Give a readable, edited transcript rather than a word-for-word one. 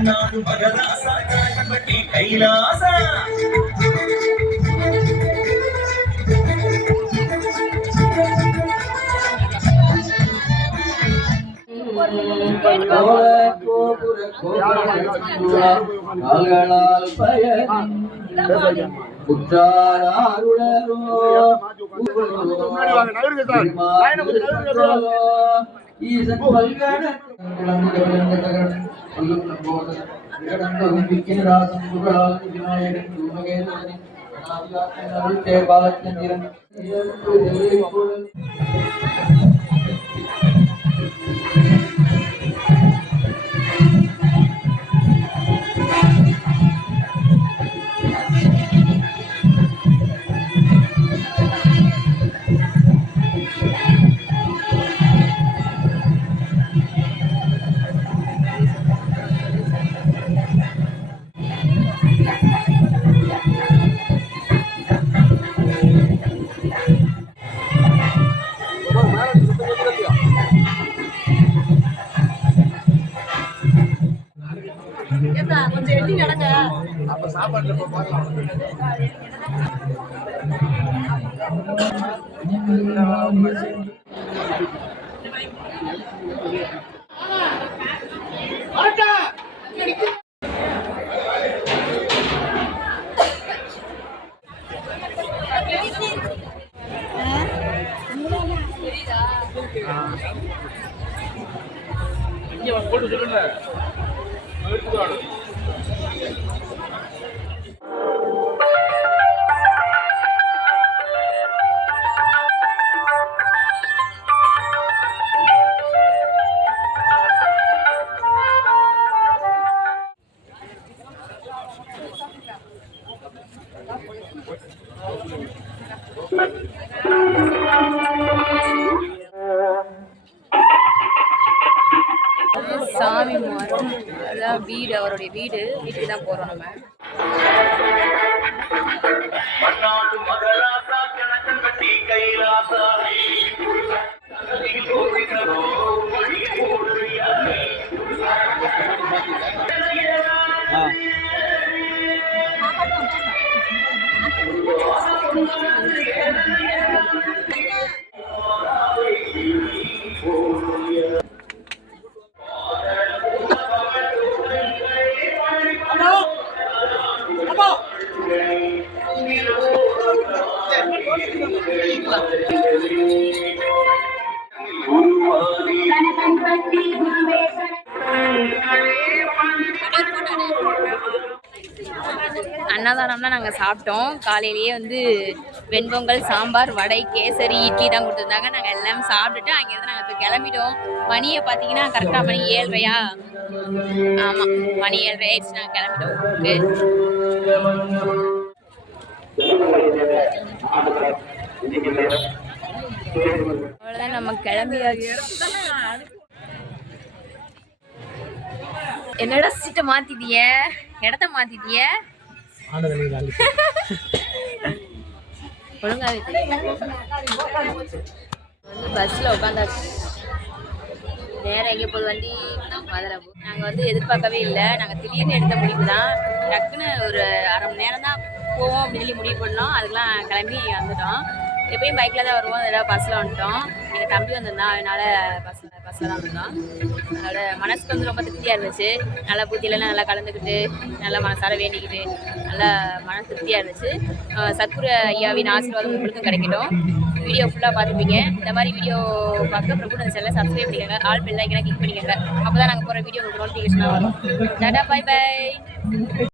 மன்னாடு மகராசா கணக்கம்பட்டி கைலாசா கொஞ்சம் எட்டி நடங்க. அப்ப சாப்பாட்டுல போட்டு சொல்லுங்க. சாமி மரம், அதான் வீடு, அவருடைய வீடு. வீட்டுக்கு தான் போறோம் நம்ம. மன்னாடு மகராசா கணக்கம்பட்டி கைலாசா அன்னதானம்லாம் நாங்கள் சாப்பிட்டோம். காலையிலேயே வந்து வெண்பொங்கல், சாம்பார், வடை, கேசரி, இட்லி தான் கொடுத்துருந்தாங்க. நாங்கள் எல்லாம் சாப்பிட்டுட்டு அங்கேருந்து நாங்கள் இப்போ கிளம்பிட்டோம். மணியை பார்த்தீங்கன்னா கரெக்டாக மணி 7:30. ஆமாம், மணி 7:30 ஆயிடுச்சு. நாங்கள் கிளம்பிட்டோம். அவ்வளோதான், நம்ம கிளம்பியாச்சு. என்னடா சீட்டை மாத்திட்டிய, இடத்த மாத்திட்டிய, ஒழுங்காவே பஸ்ல உட்காந்தாச்சு. நேரம் எங்கே போகுது வண்டி? மதுரை. நாங்கள் வந்து எதிர்பார்க்கவே இல்லை. நாங்கள் திடீர்னு எடுத்த முடிவு தான். டக்குன்னு ஒரு அரை மணி நேரம் தான் போவோம் அப்படின்னு சொல்லி முடிவு பண்ணோம். அதுக்கெலாம் கிளம்பி வந்துட்டோம். எப்பயும் பைக்கில் தான் வருவோம், அதோட பஸ்ஸில் வந்துட்டோம். எங்கள் தம்பி வந்திருந்தான், அதனால் பஸ்ஸில் தான் வந்தோம். அதோட மனசுக்கு வந்து ரொம்ப திருப்தியாக இருந்துச்சு. நல்லா பூத்தியிலலாம் நல்லா கலந்துக்கிட்டு, நல்லா மனசார வேண்டிக்கிட்டு, நல்லா மன திருப்தியாக இருந்துச்சு. சத்குரு ஐயாவின் ஆசீர்வாதம் உங்களுக்கும் கிடைக்கட்டும். வீடியோ ஃபுல்லாக பார்த்துப்பீங்க. இந்த மாதிரி வீடியோ பார்க்க பிரபுநந்த சேனலை சப்ஸ்கிரைப் பண்ணிக்கோங்க. ஆல் பெல் ஐக்கனை கிளிக் பண்ணிக்கோங்க. அப்போ தான் நாங்கள் போகிற வீடியோ உங்களுக்கு நோட்டிஃபிகேஷனாக வரும். Tata, bye by.